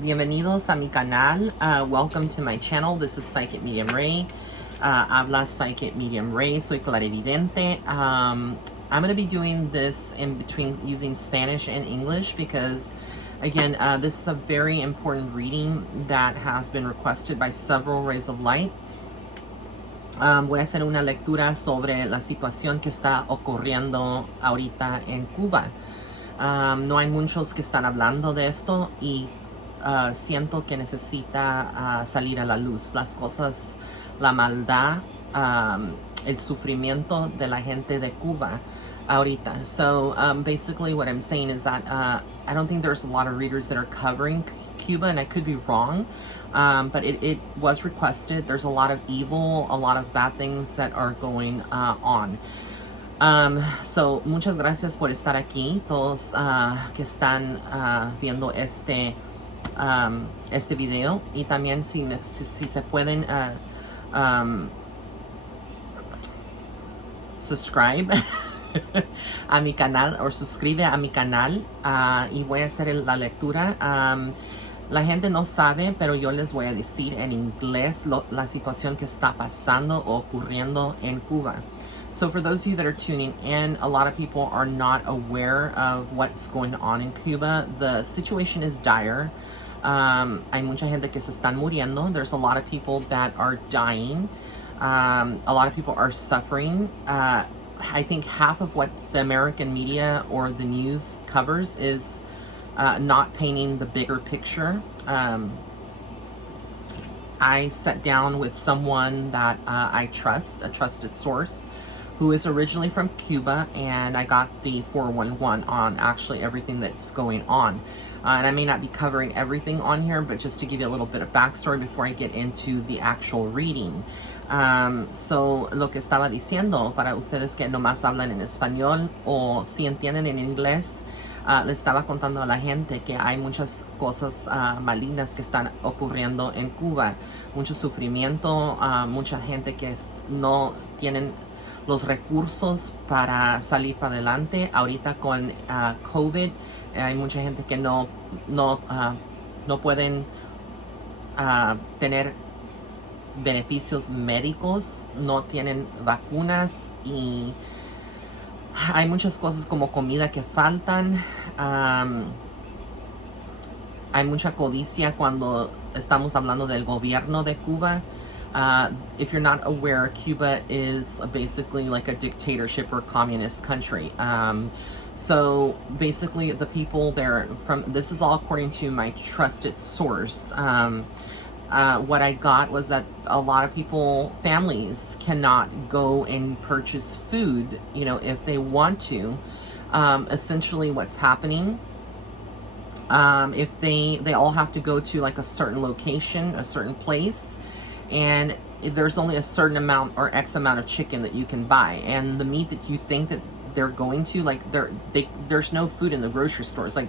Bienvenidos a mi canal. Welcome to my channel. This is Psychic Medium Ray. Habla Psychic Medium Ray. Soy clarividente. I'm going to be doing this in between using Spanish and English because, again, this is a very important reading that has been requested by several rays of light. Voy a hacer una lectura sobre la situación que está ocurriendo ahorita en Cuba. No hay muchos que están hablando de esto y siento que necesita salir a la luz. Las cosas, la maldad, el sufrimiento de la gente de Cuba ahorita. So basically what I'm saying is that I don't think there's a lot of readers that are covering Cuba, and I could be wrong. But it was requested. There's a lot of evil, a lot of bad things that are going on. So muchas gracias por estar aquí, todos que están viendo este video, y también si se pueden subscribe a mi canal o suscribe a mi canal, y voy a hacer la lectura. La gente no sabe, pero yo les voy a decir en inglés la situación que está pasando o ocurriendo en Cuba. So for those of you that are tuning in, a lot of people are not aware of what's going on in Cuba. The situation is dire. Hay mucha gente que se están muriendo. There's a lot of people that are dying. A lot of people are suffering. I think half of what the American media or the news covers is not painting the bigger picture. I sat down with someone that I trust, a trusted source, who is originally from Cuba, and I got the 411 on actually everything that's going on. And I may not be covering everything on here, but just to give you a little bit of backstory before I get into the actual reading. So lo que estaba diciendo, para ustedes que nomás hablan en español o si entienden en inglés, le estaba contando a la gente que hay muchas cosas malignas que están ocurriendo en Cuba. Mucho sufrimiento, mucha gente que no tienen los recursos para salir para adelante. Ahorita con COVID, hay mucha gente que no pueden tener beneficios médicos, no tienen vacunas, y hay muchas cosas como comida que faltan. Hay mucha codicia cuando estamos hablando del gobierno de Cuba. If you're not aware, Cuba is basically like a dictatorship or communist country. So basically the people there this is all according to my trusted source. What I got was that a lot of people, families, cannot go and purchase food, if they want to. Essentially what's happening, if they all have to go to like a certain location, a certain place, and there's only a certain amount or X amount of chicken that you can buy, and the meat that you think that they're going to, like, there's no food in the grocery stores. Like,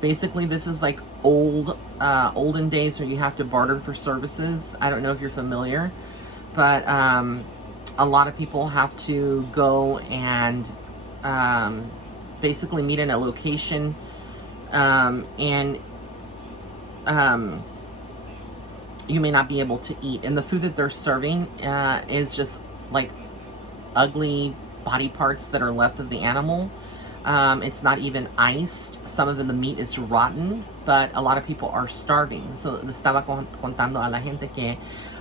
basically this is like olden days where you have to barter for services. I don't know if you're familiar, but a lot of people have to go and basically meet in a location, and you may not be able to eat, and the food that they're serving is just like ugly body parts that are left of the animal. It's not even iced. Some of the meat is rotten, but a lot of people are starving. So le estaba contando a la gente que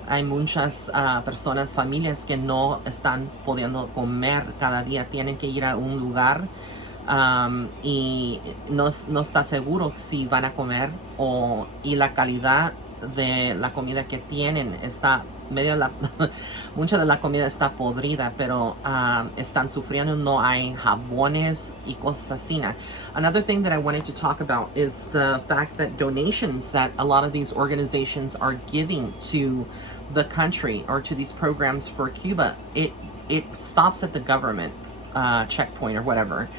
hay muchas personas, familias que no están pudiendo comer cada día. Tienen que ir a un lugar y no está seguro si van a comer, y la calidad de la comida que tienen está mucha de la comida está podrida, pero están sufriendo, no hay jabones y cosas así. Another thing that I wanted to talk about is the fact that donations that a lot of these organizations are giving to the country or to these programs for Cuba, it stops at the government checkpoint or whatever.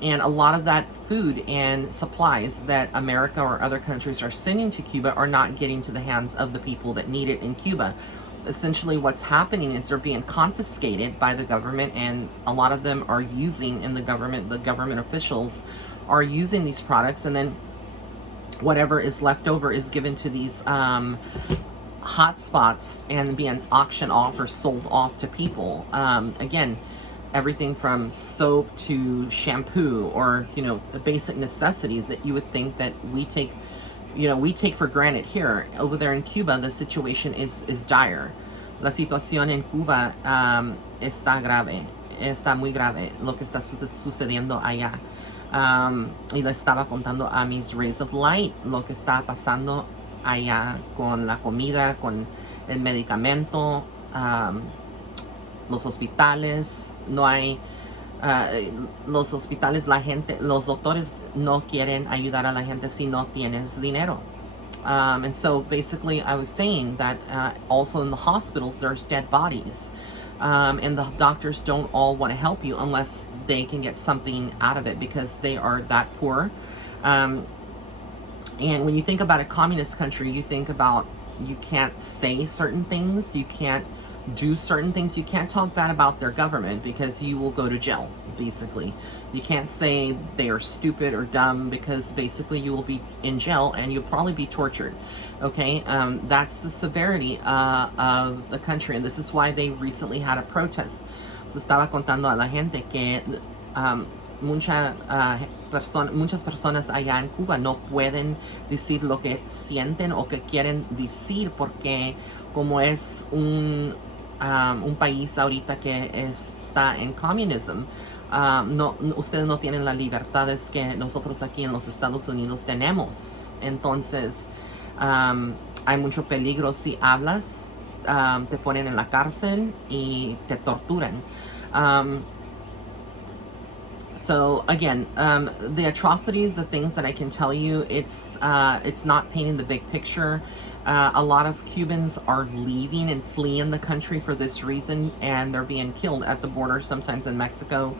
And a lot of that food and supplies that America or other countries are sending to Cuba are not getting to the hands of the people that need it in Cuba. Essentially what's happening is they're being confiscated by the government, and a lot of them are using, the government officials are using these products, and then whatever is left over is given to these hot spots and being auctioned off or sold off to people. Again, everything from soap to shampoo, or the basic necessities that you would think that we take for granted here. Over there in Cuba, the situation is dire. La situación en Cuba está grave, está muy grave lo que está sucediendo allá. Y le estaba contando a mis Rays of Light lo que está pasando allá con la comida, con el medicamento, los hospitales. No hay los hospitales, la gente, los doctores no quieren ayudar a la gente si no tienes dinero. And so basically I was saying that also in the hospitals there's dead bodies, and the doctors don't all want to help you unless they can get something out of it, because they are that poor. And when you think about a communist country, you think about, you can't say certain things, you can't do certain things, you can't talk bad about their government because you will go to jail, basically. You can't say they are stupid or dumb, because basically you will be in jail and you'll probably be tortured. Okay, that's the severity of the country, and this is why they recently had a protest. Se estaba contando a la gente que muchas personas allá en Cuba no pueden decir lo que sienten o que quieren decir, porque como es un país ahorita que está en comunismo, ustedes no tienen las libertades que nosotros aquí en los Estados Unidos tenemos. Entonces hay mucho peligro si hablas, te ponen en la cárcel y te torturan. So again, the atrocities, the things that I can tell you, it's not painting the big picture. A lot of Cubans are leaving and fleeing the country for this reason, and they're being killed at the border, sometimes in Mexico,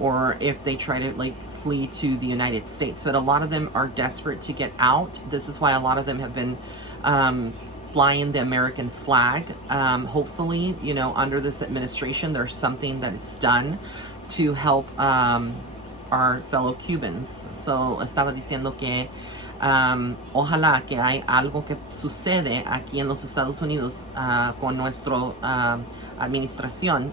or if they try to flee to the United States. But a lot of them are desperate to get out. This is why a lot of them have been flying the American flag. Hopefully, under this administration, there's something that is done to help our fellow Cubans. So estaba diciendo que ojalá que hay algo que sucede aquí en los Estados Unidos con nuestra administración,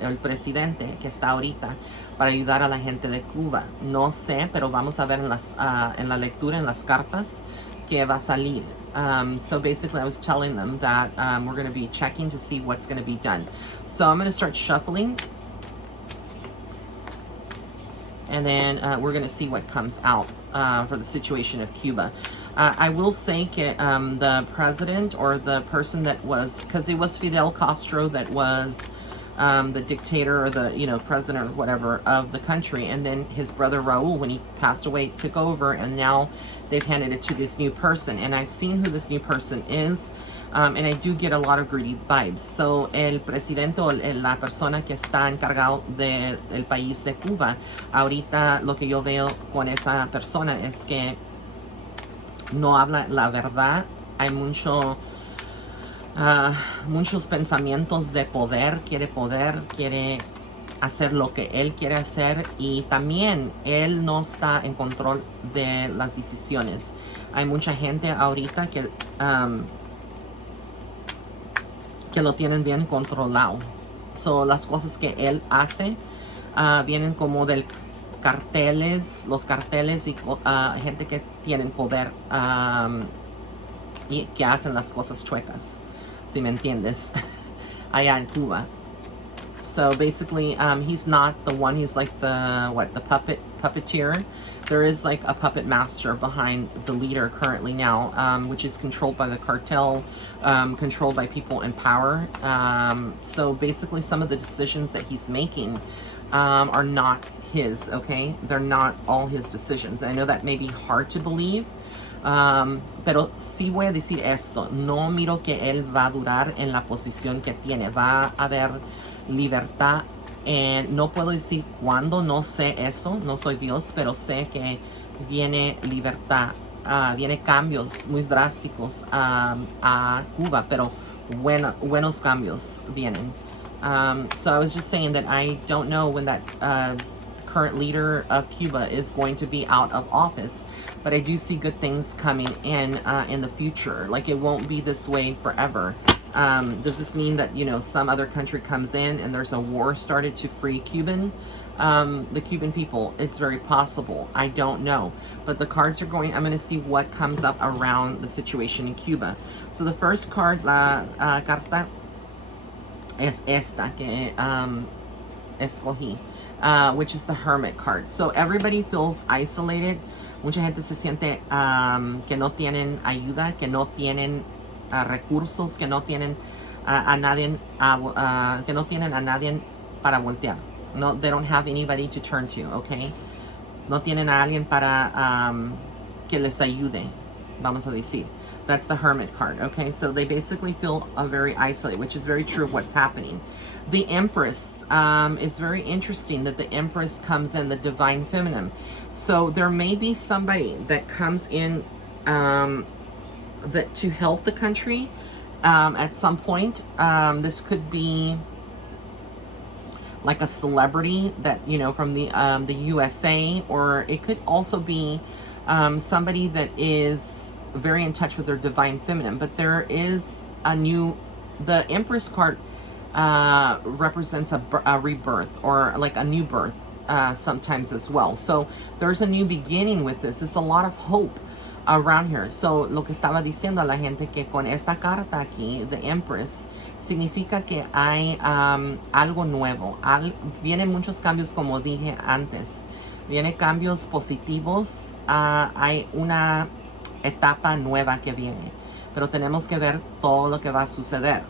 el presidente que está ahorita, para ayudar a la gente de Cuba. No sé, pero vamos a ver en la lectura, en las cartas, que va a salir. So basically I was telling them that we're going to be checking to see what's going to be done. So I'm going to start shuffling, and then we're going to see what comes out for the situation of Cuba. I will say that the president, or the person that was, because it was Fidel Castro that was the dictator, or the president or whatever of the country, and then his brother Raul, when he passed away, took over, and now they've handed it to this new person. And I've seen who this new person is, and I do get a lot of greedy vibes. So el presidente, o la persona que está encargado del país de Cuba, ahorita lo que yo veo con esa persona es que no habla la verdad. Hay muchos pensamientos de poder, quiere hacer lo que él quiere hacer, y también él no está en control de las decisiones. Hay mucha gente ahorita que lo tienen bien controlado. So, las cosas que él hace vienen como del los carteles y gente que tienen poder y que hacen las cosas chuecas, si me entiendes, allá en Cuba. So basically, he's not the one. He's like the puppeteer. There is like a puppet master behind the leader currently now, which is controlled by the cartel, controlled by people in power. So basically, some of the decisions that he's making are not his, okay? They're not all his decisions. And I know that may be hard to believe, pero sí voy a decir esto. No miro que él va a durar en la posición que tiene. Va a haber libertad. No puedo decir cuándo, no sé eso, no soy Dios, pero sé que viene libertad, viene cambios muy drásticos a Cuba, pero buenos cambios vienen. So I was just saying that I don't know when that current leader of Cuba is going to be out of office. But I do see good things coming in the future. Like, it won't be this way forever. Does this mean that, you know, some other country comes in and there's a war started to free the Cuban people? It's very possible. I don't know. But the cards are going, I'm going to see what comes up around the situation in Cuba. So the first card, la carta, es esta que escogí, which is the Hermit card. So everybody feels isolated. Mucha gente se siente que no tienen ayuda, que no tienen recursos, que no tienen a nadie, que no tienen a nadie para voltear. No, they don't have anybody to turn to, okay? No tienen a alguien para que les ayude, vamos a decir. That's the Hermit card, okay? So they basically feel very isolated, which is very true of what's happening. The Empress is very interesting that the Empress comes in, the Divine Feminine. So there may be somebody that comes in that to help the country at some point. This could be like a celebrity that, you know, from the USA, or it could also be somebody that is very in touch with their Divine Feminine. But there is the Empress card represents a rebirth, or like a new birth sometimes as well. So there's a new beginning with this. There's a lot of hope around here. So lo que estaba diciendo a la gente, que con esta carta aquí, the Empress, significa que hay algo nuevo. Vienen muchos cambios, como dije antes. Vienen cambios positivos. Hay una etapa nueva que viene. Pero tenemos que ver todo lo que va a suceder.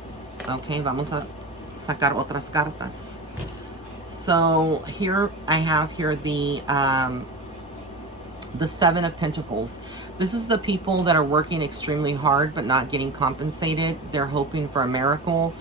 Ok, vamos a sacar otras cartas. So here I have here the Seven of Pentacles. This is the people that are working extremely hard but not getting compensated. They're hoping for a miracle.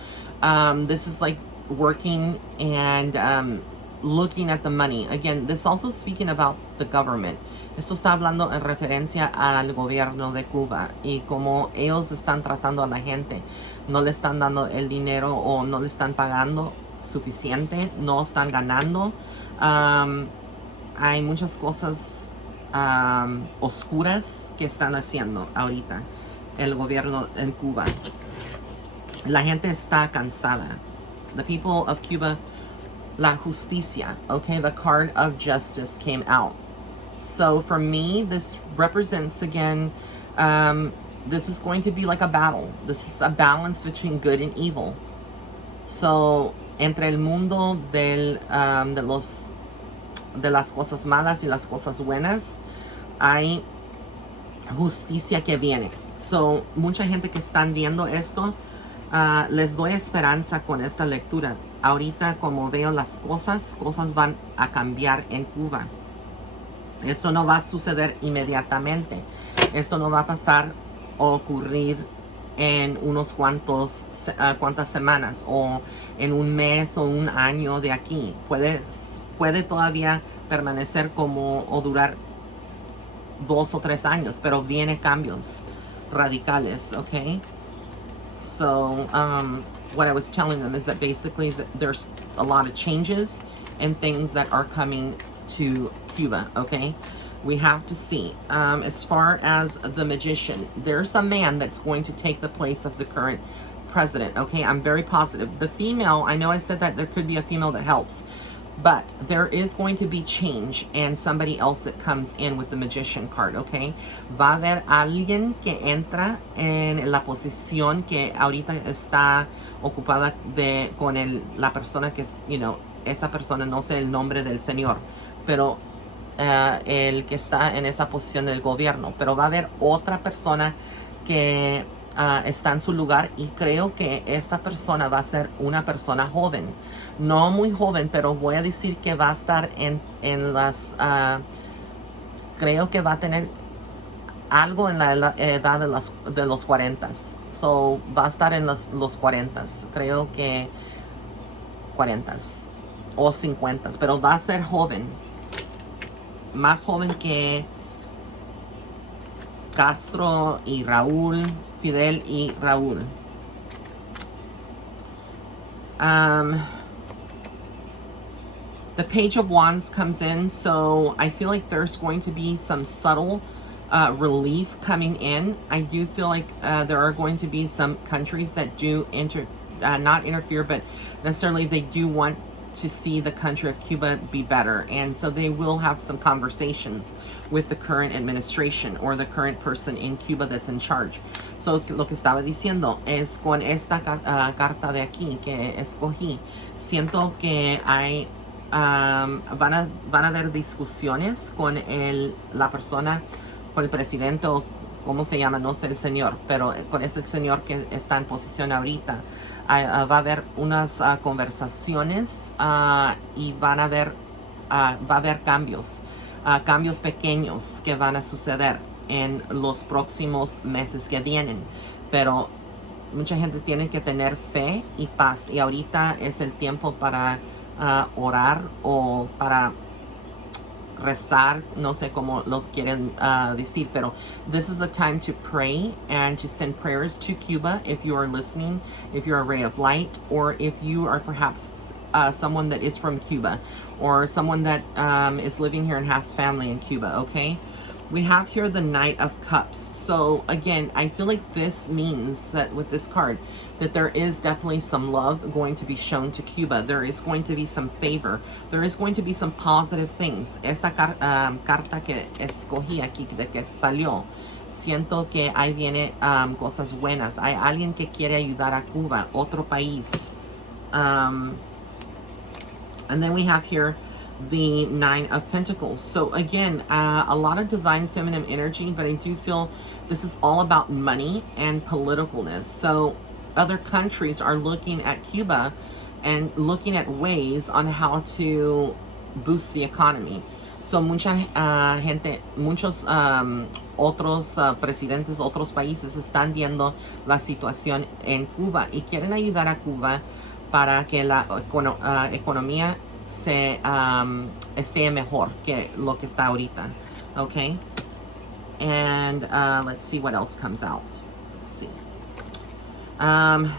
This is like working and looking at the money. Again, this also speaking about the government. Esto está hablando en referencia al gobierno de Cuba y cómo ellos están tratando a la gente. No le están dando el dinero, o no le están pagando suficiente, no están ganando. Hay muchas cosas oscuras que están haciendo ahorita el gobierno en Cuba. La gente está cansada. The people of Cuba, la justicia, okay, the card of justice came out. So for me, this represents, again, this is going to be like a battle. This is a balance between good and evil. So entre el mundo de las cosas malas y las cosas buenas, hay justicia que viene. So, mucha gente que están viendo esto, les doy esperanza con esta lectura. Ahorita, como veo las cosas van a cambiar en Cuba. Esto no va a suceder inmediatamente. Esto no va a pasar o ocurrir en unos cuantas semanas, o en un mes o un año de aquí. Puede todavía permanecer o durar 2 o 3 años, pero viene cambios radicales, okay? So what I was telling them is that basically there's a lot of changes and things that are coming to Cuba, okay? We have to see. As far as the Magician, there's a man that's going to take the place of the current president, okay? I'm very positive. The female, I know I said that there could be a female that helps, but there is going to be change and somebody else that comes in with the Magician card, okay? Va a haber alguien que entra en la posición que ahorita está ocupada con la persona que es, you know, esa persona, no sé el nombre del señor, pero el que está en esa posición del gobierno. Pero va a haber otra persona que está en su lugar, y creo que esta persona va a ser una persona joven. No muy joven, pero voy a decir que va a estar en las... creo que va a tener algo en la edad de los 40. So, va a estar en los 40. Creo que 40 o 50, pero va a ser joven. Más joven que Castro y Raúl, Fidel y Raúl. The Page of Wands comes in, so I feel like there's going to be some subtle relief coming in. I do feel like there are going to be some countries that do not interfere, but necessarily they do want to see the country of Cuba be better, and so they will have some conversations with the current administration or the current person in Cuba that's in charge. So lo que estaba diciendo es con esta carta de aquí que escogí, siento que hay van a haber discusiones con la persona, con el presidente o cómo se llama, no sé el señor, pero con ese señor que está en posición ahorita. Va a haber unas conversaciones y va a haber cambios, cambios pequeños que van a suceder en los próximos meses que vienen. Pero mucha gente tiene que tener fe y paz, y ahorita es el tiempo para orar o para rezar, no sé cómo lo quieren decir, pero this is the time to pray and to send prayers to Cuba if you are listening, if you're a ray of light, or if you are perhaps someone that is from Cuba, or someone that is living here and has family in Cuba, okay? We have here the Knight of Cups. So again, I feel like this means that with this card, that there is definitely some love going to be shown to Cuba. There is going to be some favor. There is going to be some positive things. Esta carta que escogí aquí, de que salió, siento que ahí viene cosas buenas. Hay alguien que quiere ayudar a Cuba, otro país. And then we have here the Nine of Pentacles. So again, a lot of divine feminine energy, but I do feel this is all about money and politicalness. So other countries are looking at Cuba and looking at ways on how to boost the economy. So mucha gente, muchos otros presidentes, otros países están viendo la situación en Cuba y quieren ayudar a Cuba para que la economía se esté mejor que lo que está ahorita. Okay, and let's see what else comes out. Let's see.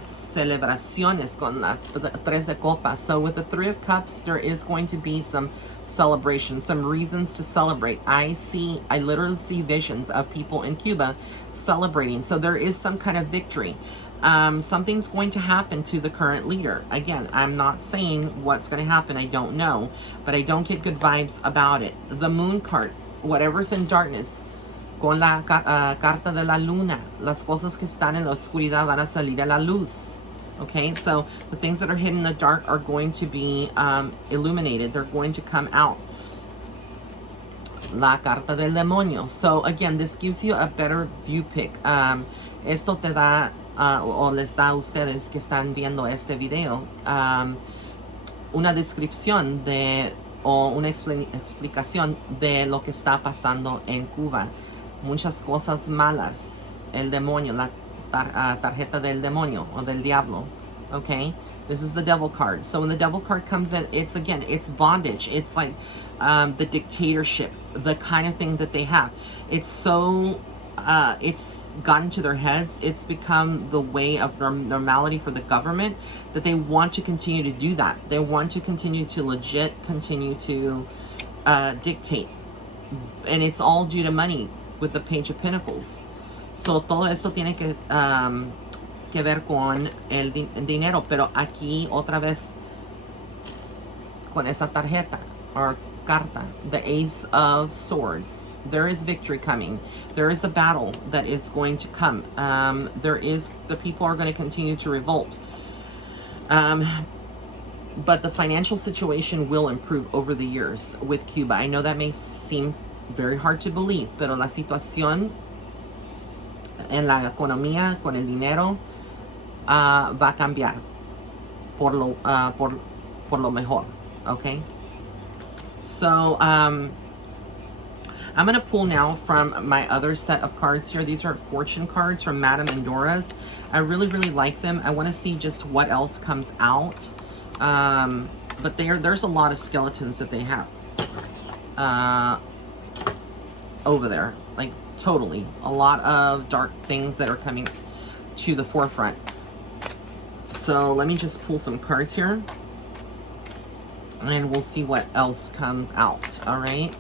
Celebraciones con la Tres de Copas. So with the Three of Cups, there is going to be some celebration, some reasons to celebrate. I literally see visions of people in Cuba celebrating. So there is some kind of victory. Something's going to happen to the current leader. Again, I'm not saying what's going to happen. I don't know, but I don't get good vibes about it. The Moon card, whatever's in darkness, con la carta de la luna, las cosas que están en la oscuridad van a salir a la luz. Okay, so the things that are hidden in the dark are going to be illuminated. They're going to come out. La carta del demonio. So again, this gives you a better view pick. Esto te da o les da a ustedes que están viendo este video una descripción de o una explicación de lo que está pasando en Cuba. Muchas cosas malas, el demonio, la tarjeta del demonio o del diablo. Okay, this is the Devil card. So when the Devil card comes in, it's again, it's bondage. It's like the dictatorship, the kind of thing that they have. It's so it's gotten to their heads. It's become the way of normality for the government that they want to continue to do that. They want to continue to continue to dictate. And it's all due to money with the Page of Pentacles. So todo esto tiene que ver con el dinero. Pero aquí otra vez con esa tarjeta or carta, the Ace of Swords. There is victory coming. There is a battle that is going to come. The people are going to continue to revolt. But the financial situation will improve over the years with Cuba. I know that may seem very hard to believe, pero la situación en la economía con el dinero va a cambiar por lo mejor. Okay. So I'm going to pull now from my other set of cards here. These are fortune cards from Madame Endora's. I really, really like them. I want to see just what else comes out. But there's a lot of skeletons that they have over there. Like, totally. A lot of dark things that are coming to the forefront. So let me just pull some cards here. And we'll see what else comes out. All right.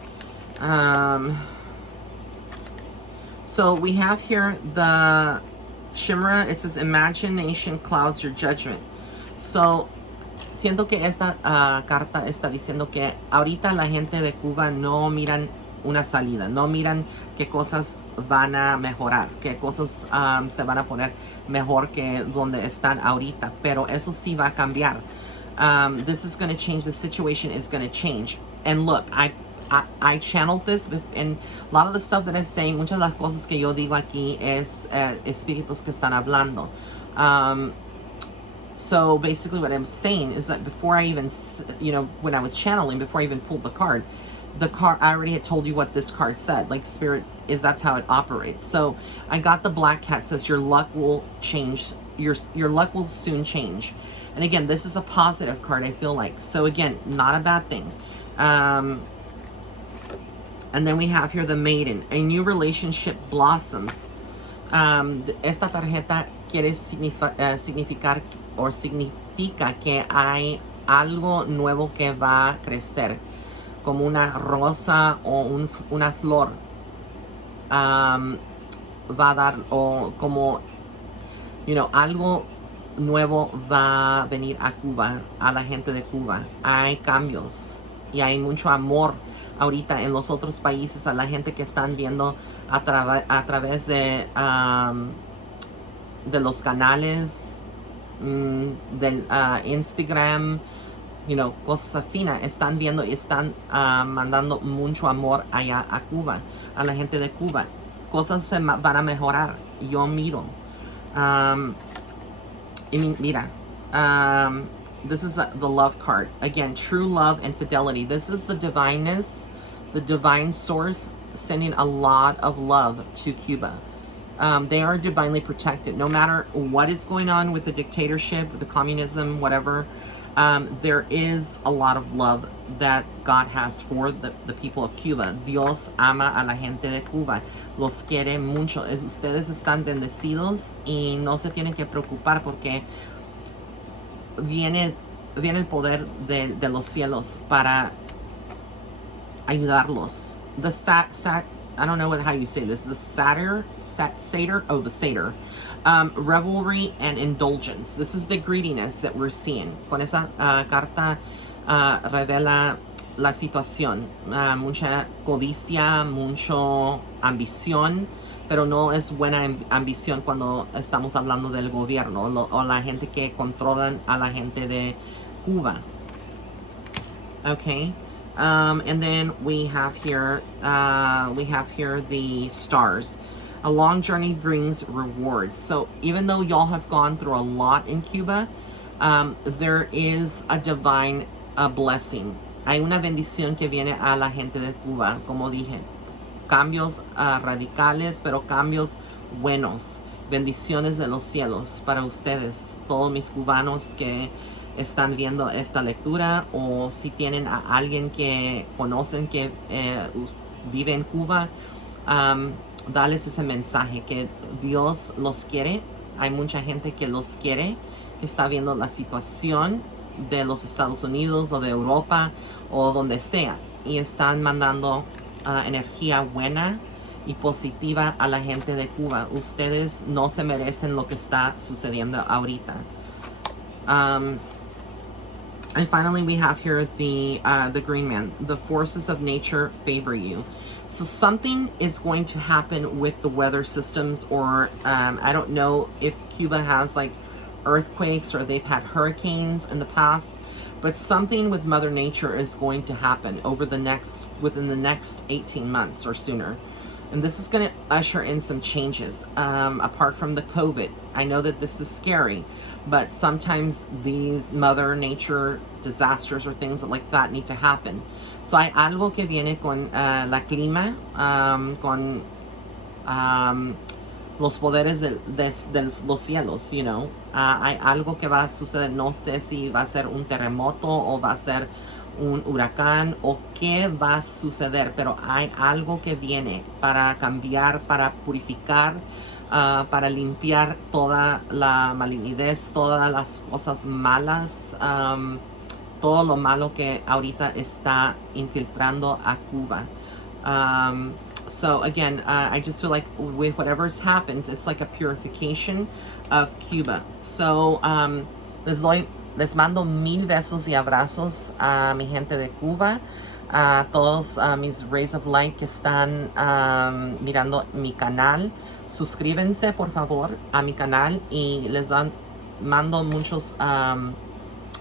So we have here the Shimra. It says imagination clouds your judgment. So siento que esta carta está diciendo que ahorita la gente de Cuba no miran una salida, no miran qué cosas van a mejorar, qué cosas se van a poner mejor que donde están ahorita, pero eso sí va a cambiar. This is going to change, the situation is going to change. And look, I channeled this, and a lot of the stuff that I'm saying, muchas de las cosas que yo digo aquí es espíritus que están hablando. So basically what I'm saying is that before I even, when I was channeling, before I even pulled the card, I already had told you what this card said. Like Spirit that's how it operates. So I got the black cat, says your luck will change. Your luck will soon change. And again, this is a positive card, I feel like. So again, not a bad thing. And then we have here the Maiden. A new relationship blossoms. Esta tarjeta quiere significar o significa que hay algo nuevo que va a crecer, como una rosa o una flor. Va a dar, o como, algo nuevo va a venir a Cuba, a la gente de Cuba. Hay cambios y hay mucho amor ahorita en los otros países, a la gente que están viendo a través de los canales del Instagram, cosas así, están viendo y están mandando mucho amor allá a Cuba, a la gente de Cuba. Cosas se van a mejorar, yo miro. Mira, this is the love card. Again, true love and fidelity. This is the divineness, the divine source sending a lot of love to Cuba. They are divinely protected. No matter what is going on with the dictatorship, the communism, whatever, there is a lot of love that God has for the people of Cuba. Dios ama a la gente de Cuba. Los quiere mucho. Ustedes están bendecidos y no se tienen que preocupar porque viene el poder de los cielos para ayudarlos. The I don't know how you say this. The Satyr. The Satyr. Revelry and indulgence. This is the greediness that we're seeing. Con esa carta revela la situación. Mucha codicia, mucho ambición, pero no es buena ambición cuando estamos hablando del gobierno o la gente que controlan a la gente de Cuba. Okay. And then we have here the stars. A long journey brings rewards. So even though y'all have gone through a lot in Cuba, there is a divine blessing. Hay una bendición que viene a la gente de Cuba, como dije. Cambios radicales, pero cambios buenos. Bendiciones de los cielos para ustedes, todos mis cubanos que están viendo esta lectura, o si tienen a alguien que conocen que vive en Cuba, darles ese mensaje que Dios los quiere. Hay mucha gente que los quiere, que está viendo la situación de los Estados Unidos o de Europa o donde sea, y están mandando energía buena y positiva a la gente de Cuba. Ustedes no se merecen lo que está sucediendo ahorita. And finally, we have here the Green Man. The forces of nature favor you. So something is going to happen with the weather systems, or I don't know if Cuba has like earthquakes or they've had hurricanes in the past, but something with Mother Nature is going to happen within the next 18 months or sooner. And this is going to usher in some changes, apart from the COVID. I know that this is scary, but sometimes these Mother Nature disasters or things like that need to happen. So hay algo que viene con la clima, con los poderes de los cielos, hay algo que va a suceder. No sé si va a ser un terremoto o va a ser un huracán o qué va a suceder, pero hay algo que viene para cambiar, para purificar, para limpiar toda la malignidad, todas las cosas malas todo lo malo que ahorita está infiltrando a Cuba. So again, I just feel like with whatever's happens, it's like a purification of Cuba. So les mando mil besos y abrazos a mi gente de Cuba, a todos mis rays of light que están mirando mi canal. Suscríbanse por favor a mi canal y mando muchos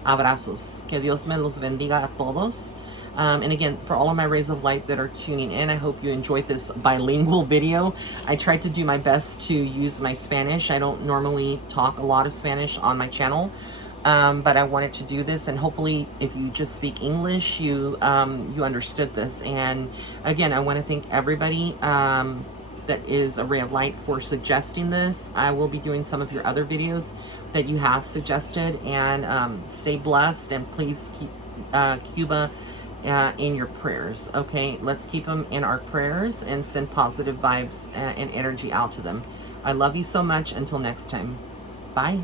abrazos. Que Dios me los bendiga a todos. And again, for all of my rays of light that are tuning in, I hope you enjoyed this bilingual video. I tried to do my best to use my Spanish. I don't normally talk a lot of Spanish on my channel, but I wanted to do this, and hopefully if you just speak English, you understood this. And again, I want to thank everybody that is a ray of light for suggesting this. I will be doing some of your other videos that you have suggested, and stay blessed, and please keep Cuba in your prayers. Okay, let's keep them in our prayers and send positive vibes and energy out to them. I love you so much. Until next time, bye.